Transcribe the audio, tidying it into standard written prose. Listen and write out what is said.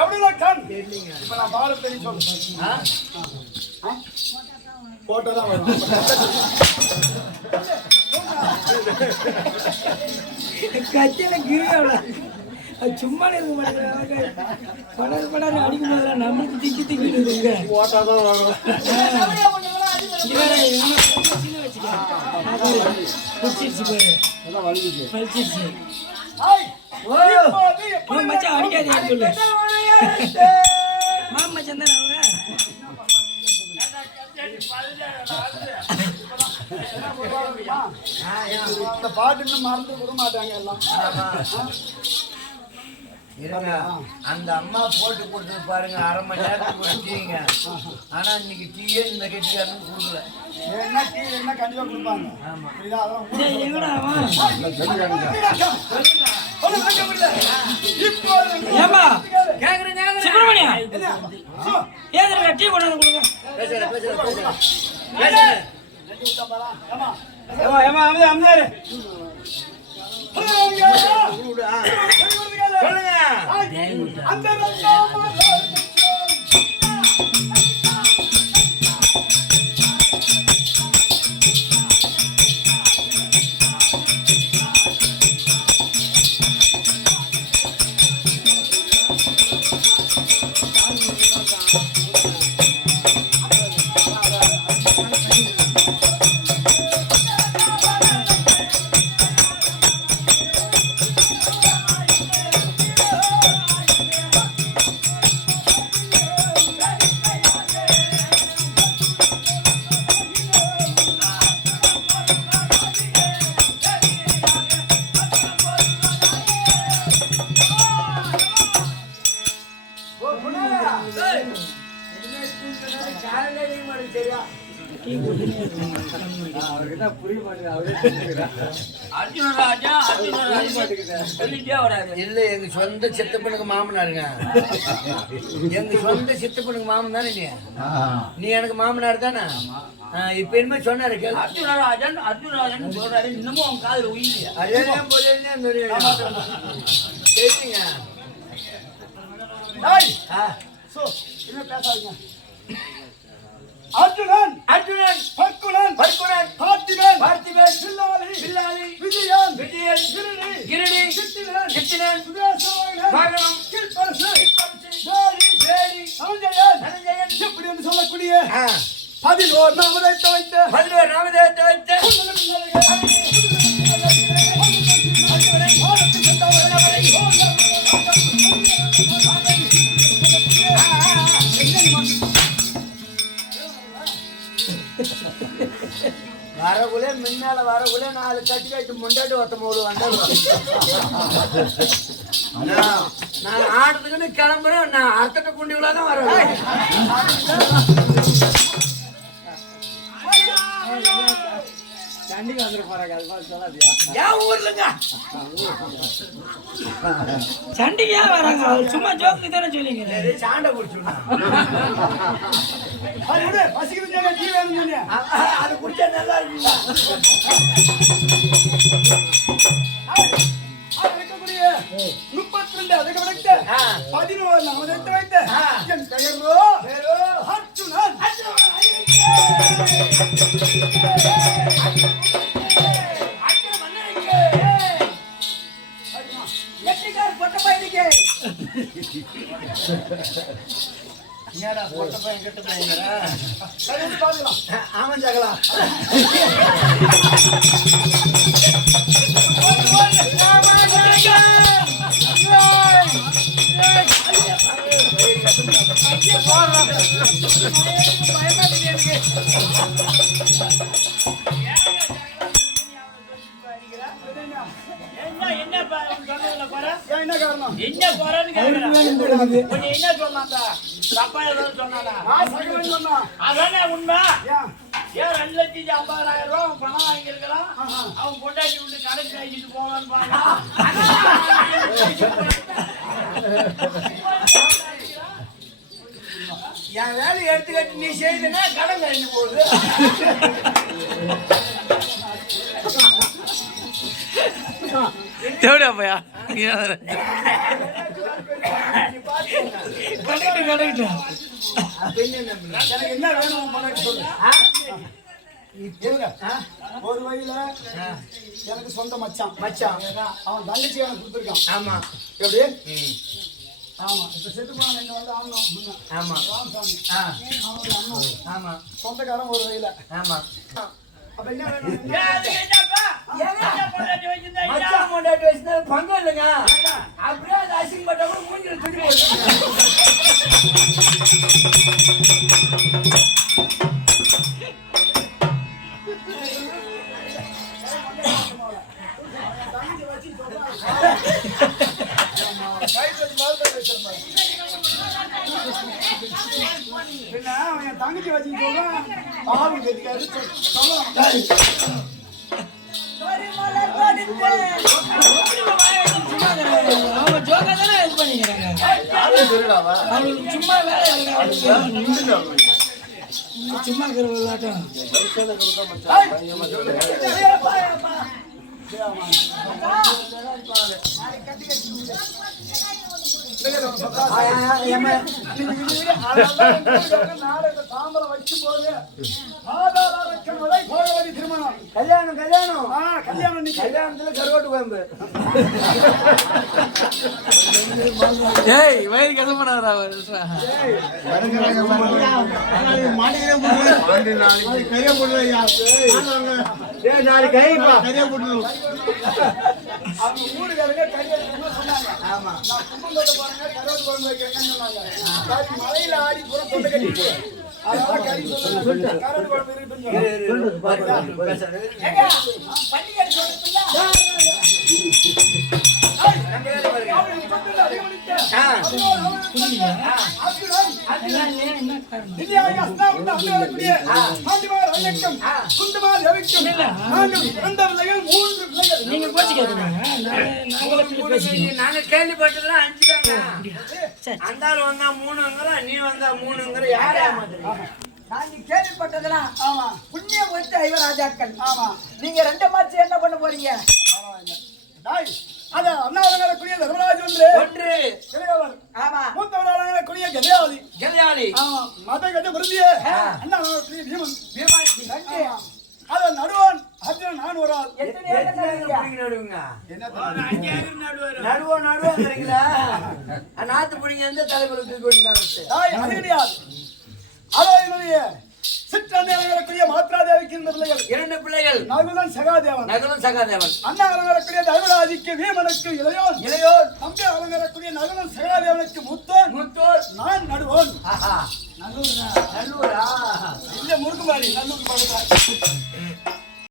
எப்படிலாம் கண் இப்ப நான் பாரத் தெரியும் சொல்றேன் போட்டோ தான் வரும் கட்சியில கிரியாவில் சும்மா இருக்க மாட்டேங்கிறாங்க படம் அடிக்கும் போதெல்லாம் நம்மளுக்கு திக்கி திக்கிடுங்க போட்டோ தான் வரும் மச்சான் அடிக்காதீங்க சொல்லு மாமச்சான் தானே அவங்க இந்த பாட்டுன்னு மறந்து விட மாட்டாங்க எல்லாம் இருங்க அந்த அம்மா போட்டு கொடுத்தது பாருங்க 1/2 மணி நேரத்துக்கு டீங்க ஆனா இன்னைக்கு டீயே இந்த கட்சிக்காரனும் கொடுக்கல என்ன டீ என்ன கண்டிப்பா கொடுப்பாங்க சுப்பிரமணியா ஏன் டீ கொண்டாந்து கொடுங்க இல்ல எங்க சொந்த சித்தப்பனுக்கு மாமனாருங்க எங்க சொந்த சித்தப்பனுக்கு மாமன் தானே நீ எனக்கு மாமனார் தானே இப்ப என்ன சொன்னாரு அர்ஜுனராஜன் சொல்றாரு இன்னமும் அவன் காதுல உயிரியா என்ன பேசாதீங்க அர்ஜுனன் அர்ஜுனன் பர்க்குணன் பர்க்குணன் பார்த்திபன் பார்த்திபன் பில்லாலி பில்லாலி விஜயன் விஜயன் கிருணி கிருணி சித்திரன் சித்திரன் சுதேசவாகனம் வாகனம் கில்பரசு கில்பரசு ஜேடி ஜேடி சஞ்சயன் சஞ்சயன் இப்படி வந்து சொல்லக்கூடிய 11 நாமதேயத்தை வைத்து வரகுல முன்னால வரகுல 4 கட்டி முண்டாட்டி ஒருத்த மூடு வந்தாரு நான் ஆடுறதுக்குன்னு கிளம்புறேன் நான் அர்த்தத்தை குண்டிகளா தான் வரேன் கண்டிப்பா வந்துட போறாங்க அது மாதிரி சொல்லாதியா ஏன் ஊர்லங்க சண்டிகையா வராங்க சும்மா ஜோக்கு தானே சொல்லிங்க சாண்டை குடிச்சுடா அது விடு பசிக்குது சொன்னா டீ வேணும் சொன்னியா அது குடிச்சா நல்லா இருக்குங்க இருக்கக்கூடிய 32 அதுக்கு விடக்கு 11 நாமதேயத்தை வைத்து என் பெயரோ அர்ஜுனன் ஏடா பொட்ட பையன் கெட்ட பையங்கடா சரி பாக்கலாம் ஆமாம் ஜகலா என்ன காரணம் என்ன போறன்னு கேக்குறேன் கொஞ்சம் என்ன சொன்னாங்க தப்பா ஏதாவது சொன்னாடா நான் சகலன் சொன்னா அதானே உண்மை ஏன் 2,50,000 ரூபாய் பணம் வாங்கியிருக்கிறான் அவன் பொண்டாட்டி விட்டு கடைக்கு ஆகிட்டு போவான்னு பாருங்க என் வேலையை எடுத்துக்கிட்டு நீ செய்தனா கடன் கழிஞ்சு போகுது தேவையா எனக்கு என்ன வேணும் பொண்டாட்டி சொல்லு. ஒரு வயல எனக்கு சொந்த மச்சான் அவன் தங்கச்சி எனக்கு கொடுத்துருக்கான். ஆமா எப்படி? ம். ஆமா. இப்ப செத்து போன என்ன வந்து ஆகணும் முன்ன. ஆமா ராமசாமி அவனுடைய அண்ணன் ஆமா சொந்தக்காரன் ஒரு வயல. ஆமா அப்ப என்ன வேணும்? மச்சான் கொண்டாட்டி வச்சுனா பங்கு இல்லைங்க. அப்படியே அது அசிங்கப்பட்டா கூட மூஞ்சில தூக்கி போடுங்க. பின்ன அவன் என் தங்கச்சி வச்சு சொல்றான் பாவி கட்டிக்காரு சொல்லலாம். அவங்க ஜோக்கா தானே இது பண்ணிக்கிறாங்க. அவங்களுக்கு சும்மா வேலை சும்மா இருக்கிற விளையாட்டம். தாம்பரம் வச்சு போது திருமணம் கல்யாணம் கல்யாணம் கல்யாணத்துல கருவாட்டு குழம்பு. ஏய் வயிறு கசப்படாதா அவங்க ஊருக்காரங்க கல்யாணம் சொன்னாங்க. ஆமா நான் கும்பங்கோட்டை போறேங்க கருவாட்டு குழம்பு வைக்கிறேன்னு சொன்னாங்க. மலையில ஆடி பூரா தொண்டை கட்டி அதனால கறி சொல்லுங்க கருவாட்டு குழம்பு இருக்குன்னு நீங்க நாங்க கேள்விப்பட்டதுலாம் 5 தாங்க. அந்த ஆள் வந்தா 3ங்கிற, நீ வந்தா 3ங்கிற. யாரே நாங்க கேள்விப்பட்டதெல்லாம் ஆமா புண்ணிய ஒருத்த ஐவராஜாக்கள். ஆமா நீங்க 2 மார்ச் என்ன பண்ண போறீங்க? அத அண்ணாவரக்கூடிய தர்மராஜ் ஒன்று இளையவர். ஆமா மூத்தவராகக்கூடிய கதையாளி கல்யாணி. ஆமா மத கதை விரும்பிய அண்ணாவரக்கூடிய பீமன் பீமாட்சி. அத நடுவான் அர்ஜுனன் நான் ஒரு ஆள். எத்தனை ஏக்கர் நடுவுங்க. என்ன நடுவோங்கிறீங்களா? நாத்து பிடிங்க எந்த தலைவருக்கு கொண்டாங்க. அது கிடையாது. அதான் என்னுடைய சிற்றன்னையக்கூடிய மாத்ராதேவிக்கு 2 பிள்ளைகள். நகுலன் சகாதேவன். நகுலன் சகாதேவன். அண்ணா அலங்கரக்கூடிய தர்மராஜிக்கு வீமனுக்கு இளையோன். தம்பி அலங்கரக்கூடிய நகுலன் சகாதேவனுக்கு முத்தோன். நான் நடுவோன். நல்லூரா? இல்ல முருகுமாரி நல்லூர் பாடுறார்.